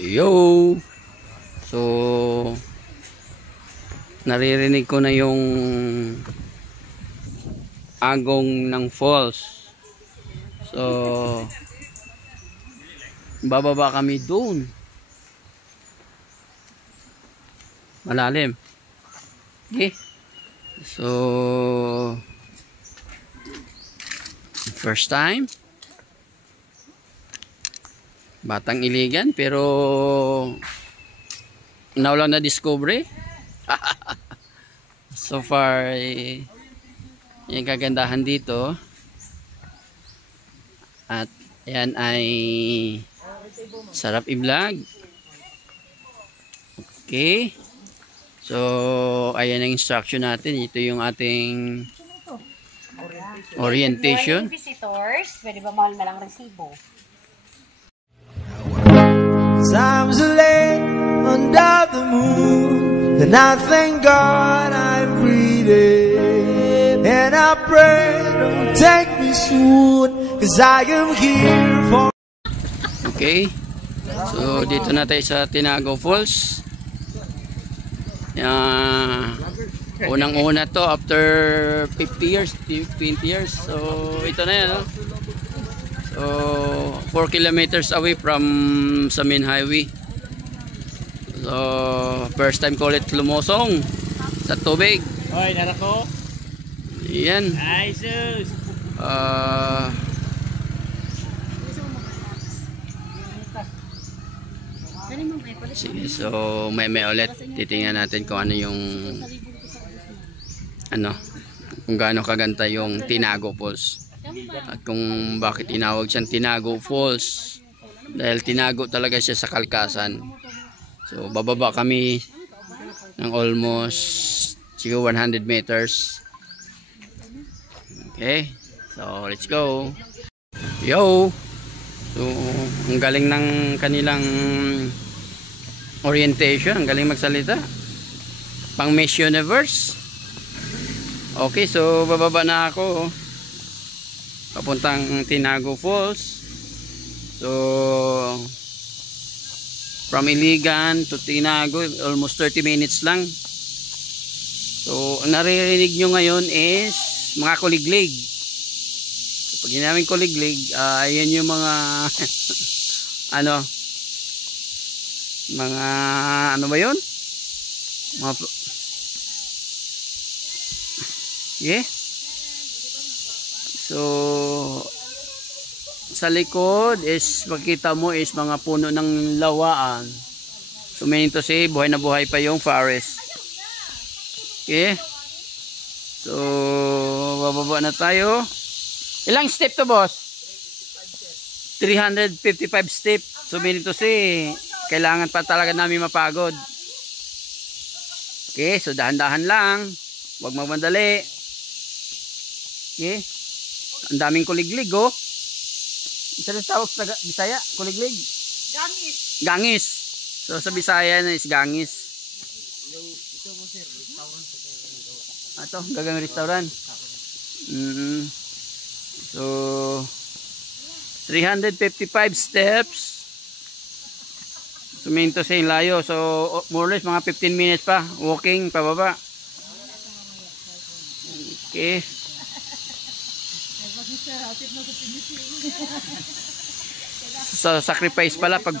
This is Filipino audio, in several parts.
Yo! So, naririnig ko na yung agong ng falls. So, bababa kami doon. Malalim. Okay? So, first time. Batang Iligan pero now lang na discovery. So far yung kagandahan dito at yan ay sarap i-vlog. Okay, so ayan ang instruction natin. Ito yung ating orientation. Visitors, pwede ba mahal malang resibo? Times are late under the moon, and I thank God I'm breathing, and I pray don't take me soon, cause I am here for. Okay, so dito na tayo sa Tinago Falls. Unang-una to after 50 years, 20 years. So ito na yan, no? So 4 kilometers away from sa main highway. So first time ko ulit lumusong sa tubig. Hoy, narako. Yan. Ay, sus. Sige, so may ulit titingnan natin kung ano yung kung gaano kaganda yung Tinago Falls at kung bakit tinawag siyang Tinago Falls, dahil tinago talaga siya sa kalkasan. So bababa kami ng almost siguro 100 meters. Okay, so let's go. Yo! So ang galing ng kanilang orientation, ang galing magsalita, pang Miss Universe. Okay, so bababa na ako papuntang Tinago Falls. So from Iligan to Tinago almost 30 minutes lang. So ang naririnig nyo ngayon is mga kuliglig. So, pag ginaming kuliglig, ayan yung mga ano ba yun? Mga yeah. So sa likod is makita mo is mga puno ng lawaan. So meaning to say buhay na buhay pa yung forest. Okay. So bababa na tayo. Ilang step to, boss? 355 step. So meaning to say kailangan pa talaga namin mapagod. Okay, so dahan-dahan lang. Huwag magmadali. Okay. Ang daming kuliglig, oh. Isa na tawag sa Bisaya, kuliglig. Gangis. Gangis. So sa Bisaya na is gangis. Ito mo sir, restaurant ito. Ito, gagang restaurant. So 355 steps. Suminto sa layo. So more or less mga 15 minutes pa walking pababa. Okay. So sacrifice pala pag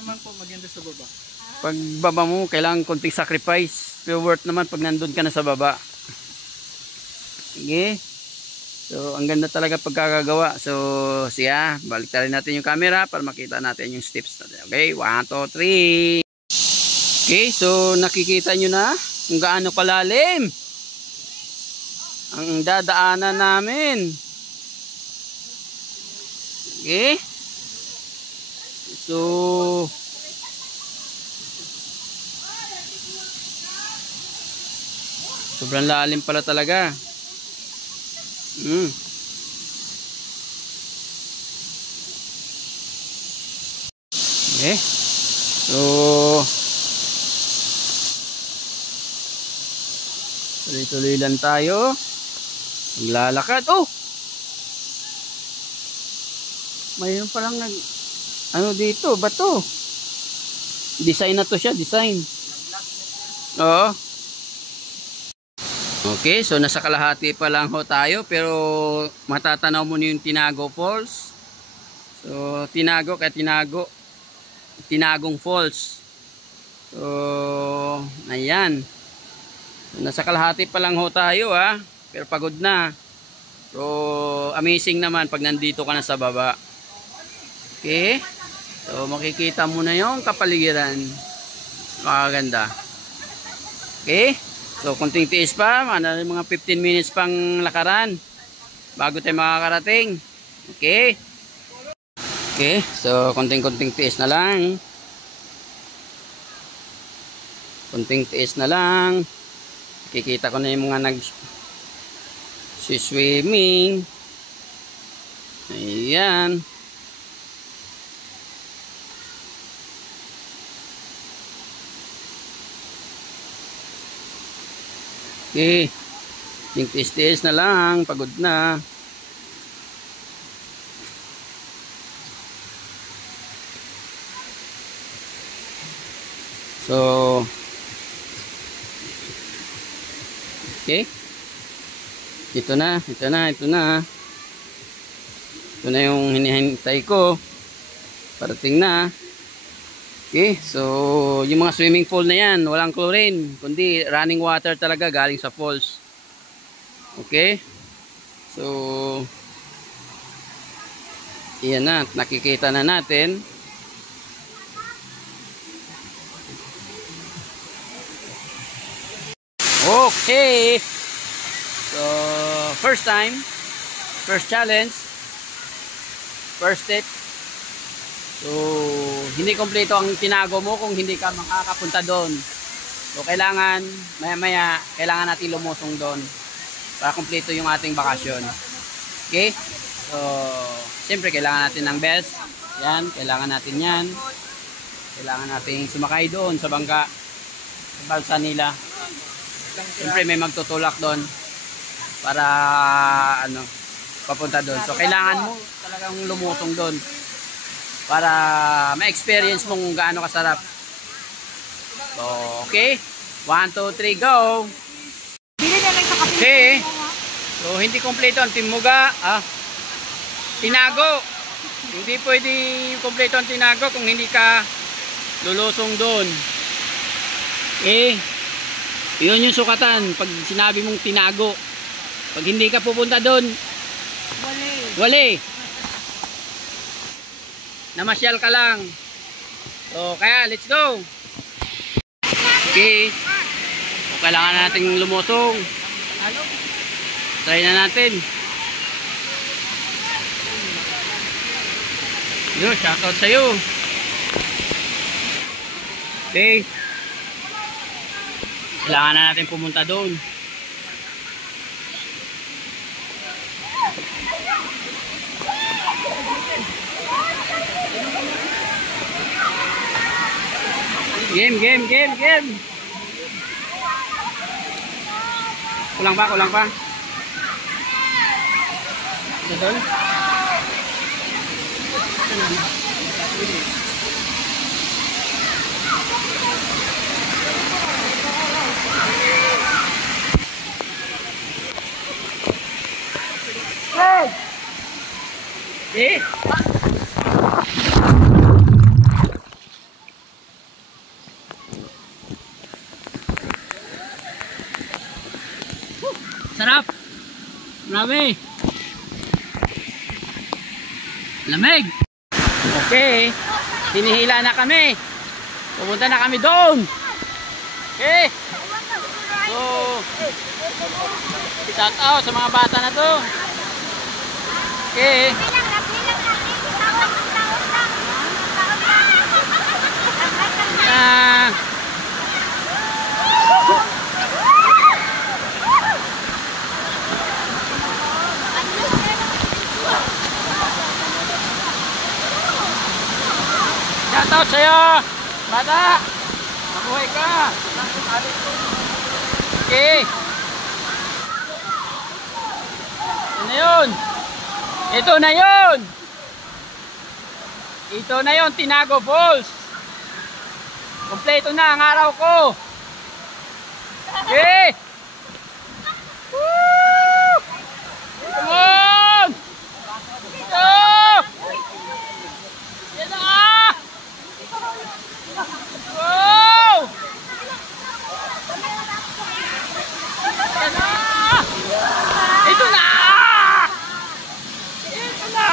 baba mo, kailangan konting sacrifice. Pero worth naman pag nandun ka na sa baba. Okay. So ang ganda talaga pagkakagawa. So siya, balik tayo natin yung camera para makita natin yung steps natin. Okay, 1, 2, 3. Okay, so nakikita nyo na kung gaano kalalim ang dadaanan namin. Okay. So sobrang lalim pala talaga. Okay. So tuloy-tuloy lang tayo. Maglalakad. Oh! Mayroon palang ano dito, bato. Design na to siya, design. Oo. Okay, so nasa kalahati pa lang ho tayo, pero matatanaw mo na yung Tinago Falls. So, Tinago kaya Tinago. Tinagong Falls. So, ayan. So, nasa kalahati pa lang ho tayo ha, pero pagod na. So, amazing naman pag nandito ka na sa baba. Okay? So, makikita mo na yung kapaligiran. Makaganda. Okay? So, kunting tiis pa. Mga 15 minutes pang lakaran bago tayo makakarating. Okay? Okay? So, kunting tiis na lang. Kunting tiis na lang. Kikita ko na yung mga nag-swimming. Ayan. Okay, tiis na lang, pagod na. So, okay, ito na. Ito na yung hinihintay ko. Parating na. Okay, so yung mga swimming pool na yan, walang chlorine, kundi running water talaga galing sa falls. Okay, so yan na, nakikita na natin. Okay, so first time, first challenge, first step. So, hindi kompleto ang Tinago mo kung hindi ka makakapunta doon. So, kailangan, maya-maya, kailangan natin lumusong doon para kompleto yung ating bakasyon. Okay? So, siyempre, kailangan natin ng best. Yan, kailangan natin yan. Kailangan natin sumakay doon sa bangka, sa balsa nila. Siyempre, may magtutulak doon para, papunta doon. So, kailangan mo talagang lumusong doon para ma-experience mong gaano kasarap. So, okay. 1, 2, 3, go! Okay. So, hindi kompleto ang Timuga. Tinago. Hindi pwede kompleto ang Tinago kung hindi ka lulusong doon. Okay. Yun yung sukatan pag sinabi mong Tinago. Pag hindi ka pupunta doon, wali. Namasyal ka lang. So, kaya, let's go. Okay. So, kailangan natin lumusong. Try na natin. Yo, shoutout sa'yo. Okay. Kailangan na natin pumunta doon. Game. Kulang pa. Betul? Hey! Sarap. Marami. Lamig. Okay. Hinihila na kami. Pupunta na kami doon. Okay. So, shout out sa mga bata na to. Okay. Shoutout sa'yo, bata. Mabuhay ka. Okay. Ito na yun, Tinago Falls. Kompleto na ang araw ko. Okay. Woo! Come on! Go! Yan na! Wow! Yan na! Ito na! Ito na!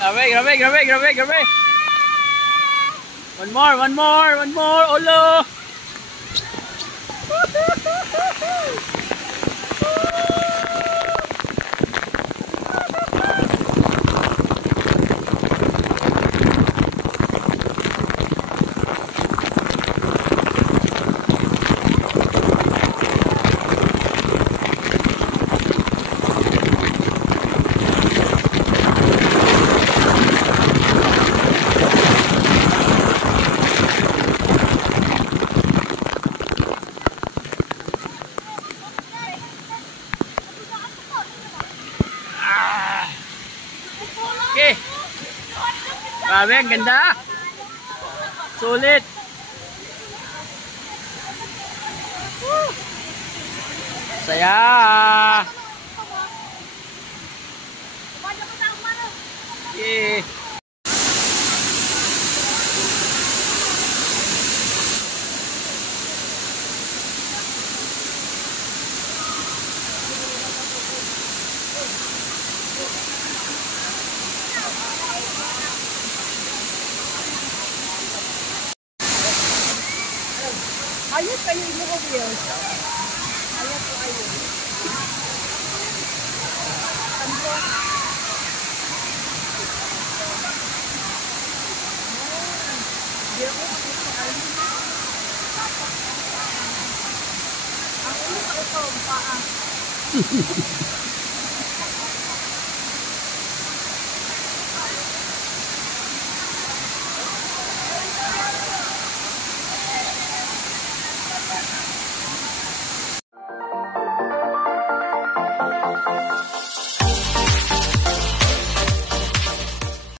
Grabe, grabe, grabe, grabe, grabe. One more, Olo. Okay. Grabe, ang ganda. Sulit. Saya. Okay. Ayos kayo mo ko views. Ayos po ayos. Ang ulo sa ito, paa.